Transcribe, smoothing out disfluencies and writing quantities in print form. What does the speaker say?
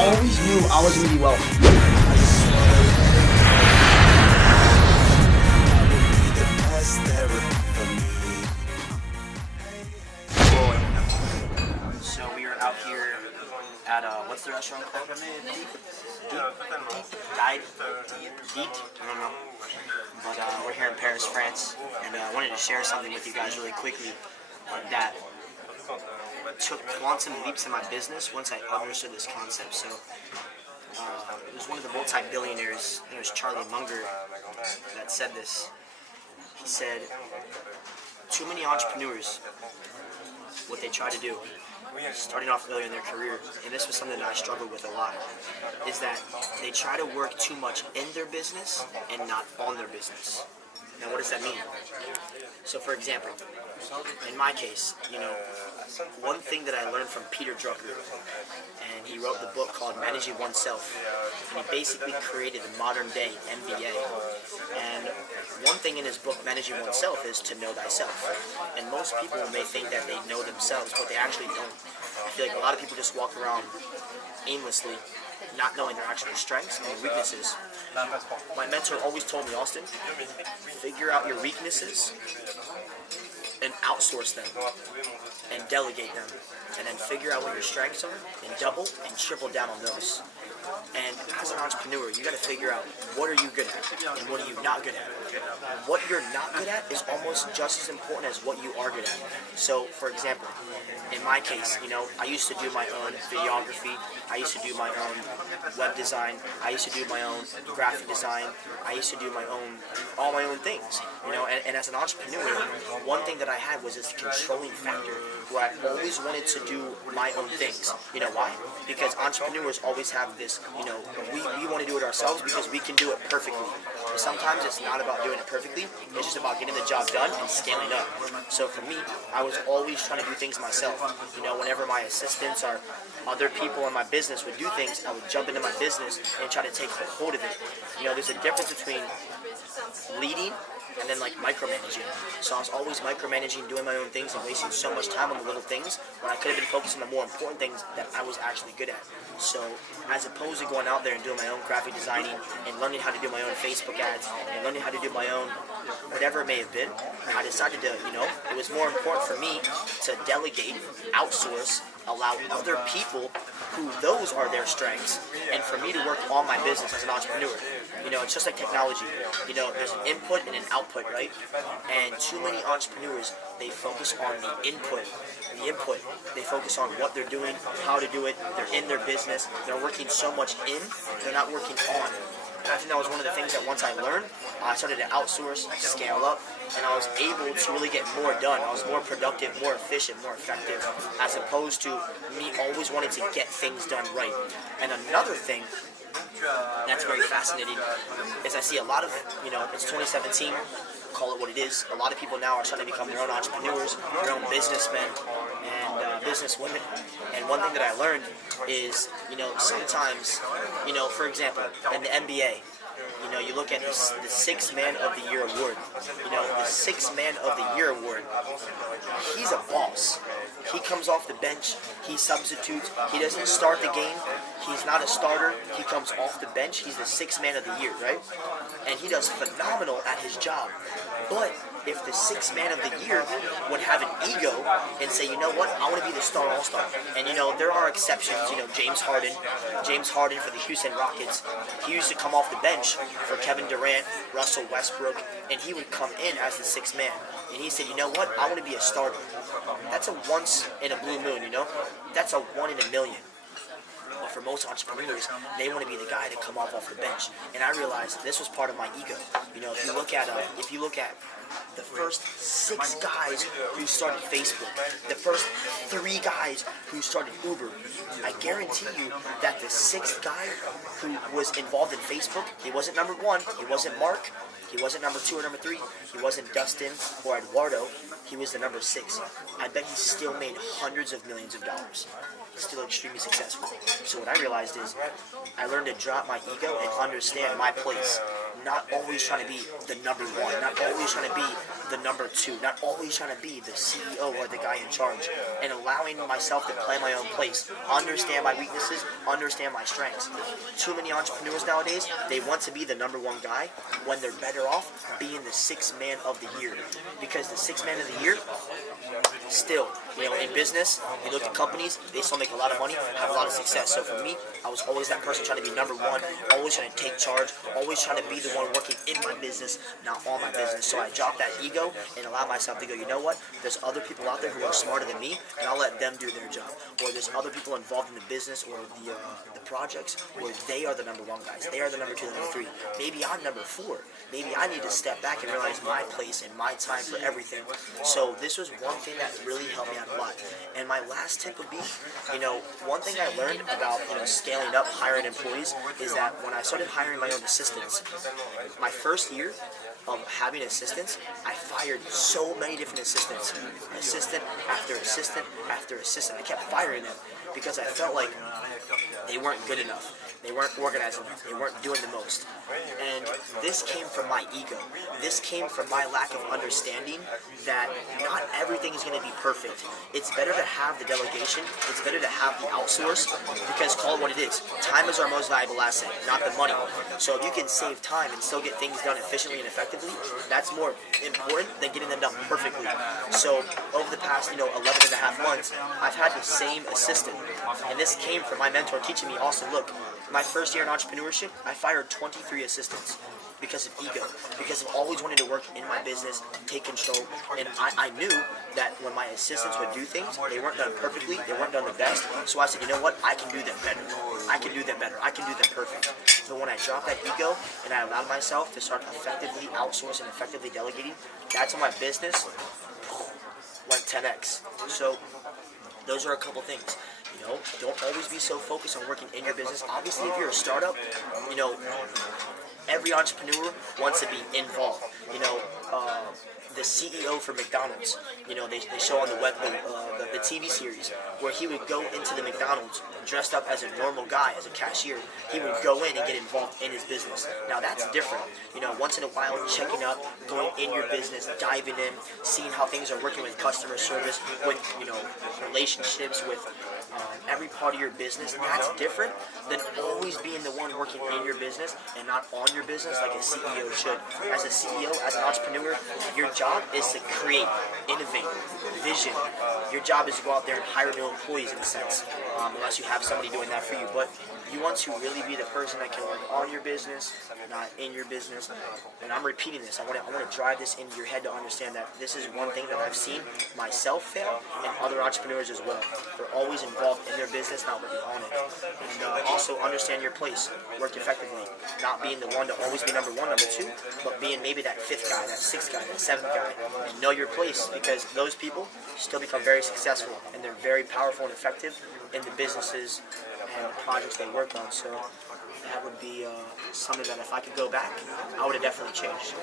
always knew I was going to be wealthy. So we are out here at what's the restaurant called? Died? Deet? I don't know. But we're here in Paris, France, and I wanted to share something with you guys really quickly that took quantum leaps in my business once I understood this concept. So it was one of the multi-billionaires, it was Charlie Munger, that said this. He said, too many entrepreneurs, what they try to do, starting off early in their career, and this was something that I struggled with a lot, is that they try to work too much in their business and not on their business. Now, what does that mean? So, for example, in my case, one thing that I learned from Peter Drucker, and he wrote the book called Managing Oneself, and he basically created the modern day MBA. And one thing in his book, Managing Oneself, is to know thyself. And most people may think that they know themselves, but they actually don't. I feel like a lot of people just walk around aimlessly, not knowing their actual strengths and their weaknesses. My mentor always told me, Austin, figure out your weaknesses and outsource them and delegate them, and then figure out what your strengths are and double and triple down on those. And as an entrepreneur, you got to figure out what are you good at and what are you not good at. What you're not good at is almost just as important as what you are good at. So, for example, in my case, I used to do my own videography. I used to do my own web design. I used to do my own graphic design. I used to do all my own things. And as an entrepreneur, one thing that I had was this controlling factor where I always wanted to do my own things. You know why? Because entrepreneurs always have this, we want to do it ourselves because we can do it perfectly. But sometimes it's not about doing it perfectly, it's just about getting the job done and scaling up. So for me, I was always trying to do things myself. Whenever my assistants or other people in my business would do things, I would jump into my business and try to take hold of it. There's a difference between leading and then micromanaging. So I was always micromanaging, doing my own things and wasting so much time on the little things when I could have been focused on the more important things that I was actually good at. So as opposed to going out there and doing my own graphic designing and learning how to do my own Facebook ads and learning how to do my own whatever it may have been, I decided to, it was more important for me to delegate, outsource, allow other people who those are their strengths, and for me to work on my business as an entrepreneur. It's just like technology. There's an input and an output, right? And too many entrepreneurs, they focus on the input. They focus on what they're doing, how to do it. They're in their business. They're working so much in, they're not working on. And I think that was one of the things that once I learned, I started to outsource, scale up, and I was able to really get more done. I was more productive, more efficient, more effective, as opposed to me always wanting to get things done right. And another thing that's very fascinating is I see a lot of, it's 2017, call it what it is. A lot of people now are starting to become their own entrepreneurs, their own businessmen and businesswomen. And one thing that I learned is, sometimes, for example, in the NBA, you look at the Sixth Man of the Year award. The Sixth Man of the Year award, he's a boss. He comes off the bench, he substitutes, he doesn't start the game, he's not a starter, he comes off the bench, he's the Sixth Man of the Year, right? And he does phenomenal at his job. But if the Sixth Man of the Year would have an ego and say, you know what, I want to be the star all-star. And there are exceptions, James Harden for the Houston Rockets, he used to come off the bench for Kevin Durant, Russell Westbrook, and he would come in as the sixth man. And he said, you know what, I want to be a starter. That's a once in a blue moon, That's a 1 in a million. But for most entrepreneurs, they want to be the guy to come off the bench. And I realized this was part of my ego. If you look at the first 6 guys who started Facebook, the first 3 guys who started Uber, I guarantee you that the 6th guy who was involved in Facebook, he wasn't number 1, he wasn't Mark, he wasn't number 2 or number 3, he wasn't Dustin or Eduardo, he was the number 6. I bet he still made hundreds of millions of dollars. Still extremely successful. So what I realized is I learned to drop my ego and understand my place. not always trying to be the number one, not always trying to be the number two, not always trying to be the CEO or the guy in charge, and allowing myself to play my own place, understand my weaknesses, understand my strengths. Too many entrepreneurs nowadays, they want to be the number one guy when they're better off being the sixth man of the year. Because the sixth man of the year, still, in business, you look at companies, they still make a lot of money, have a lot of success. So for me, I was always that person trying to be number one, always trying to take charge, always trying to be the one working in my business, not on my business. So I dropped that ego and allowed myself to go, you know what, there's other people out there who are smarter than me, and I'll let them do their job. Or there's other people involved in the business or the projects where they are the number one guys, they are the number two, the number three. Maybe I'm number four. Maybe I need to step back and realize my place and my time for everything. So this was one thing that really helped me out a lot. And my last tip would be, one thing I learned about scaling up, hiring employees, is that when I started hiring my own assistants, my first year of having assistants, I fired so many different assistants. Assistant after assistant after assistant. I kept firing them because I felt like they weren't good enough. They weren't organized enough. They weren't doing the most. And this came from my ego. This came from my lack of understanding that not everything is going to be perfect. It's better to have the delegation. It's better to have the outsource, because call it what it is. Time is our most valuable asset, not the money. So if you can save time and still get things done efficiently and effectively, that's more important than getting them done perfectly. So over the past 11 and a half months, I've had the same assistant. And this came from my mentor teaching me also, look, my first year in entrepreneurship, I fired 23 assistants because of ego, because of always wanting to work in my business, take control. And I knew that when my assistants would do things, they weren't done perfectly, they weren't done the best. So I said, you know what, I can do them better. I can do them better. I can do them perfect. So when I dropped that ego and I allowed myself to start effectively outsourcing, effectively delegating, that's when my business went 10x. So those are a couple things. Don't always be so focused on working in your business. Obviously, if you're a startup, every entrepreneur wants to be involved. The CEO for McDonald's, they show on the web the TV series where he would go into the McDonald's dressed up as a normal guy, as a cashier. He would go in and get involved in his business. Now that's different. Once in a while, checking up, going in your business, diving in, seeing how things are working with customer service, with relationships, with every part of your business. That's different than always being the one working in your business and not on your business like a CEO should. As a CEO, as an entrepreneur, your job is to create, innovate, vision. Your job is to go out there and hire new employees in a sense, unless you have somebody doing that for you. But you want to really be the person that can work on your business, not in your business. And I'm repeating this. I want to drive this into your head to understand that this is one thing that I've seen myself fail and other entrepreneurs as well. They're always involved in their business, not working on it. And also understand your place. Work effectively. Not being the one to always be number one, number two, but being maybe that fifth guy, that sixth guy, that seventh guy. And know your place, because those people still become very successful and they're very powerful and effective in the businesses and the projects they work on. So that would be something that if I could go back, I would have definitely changed.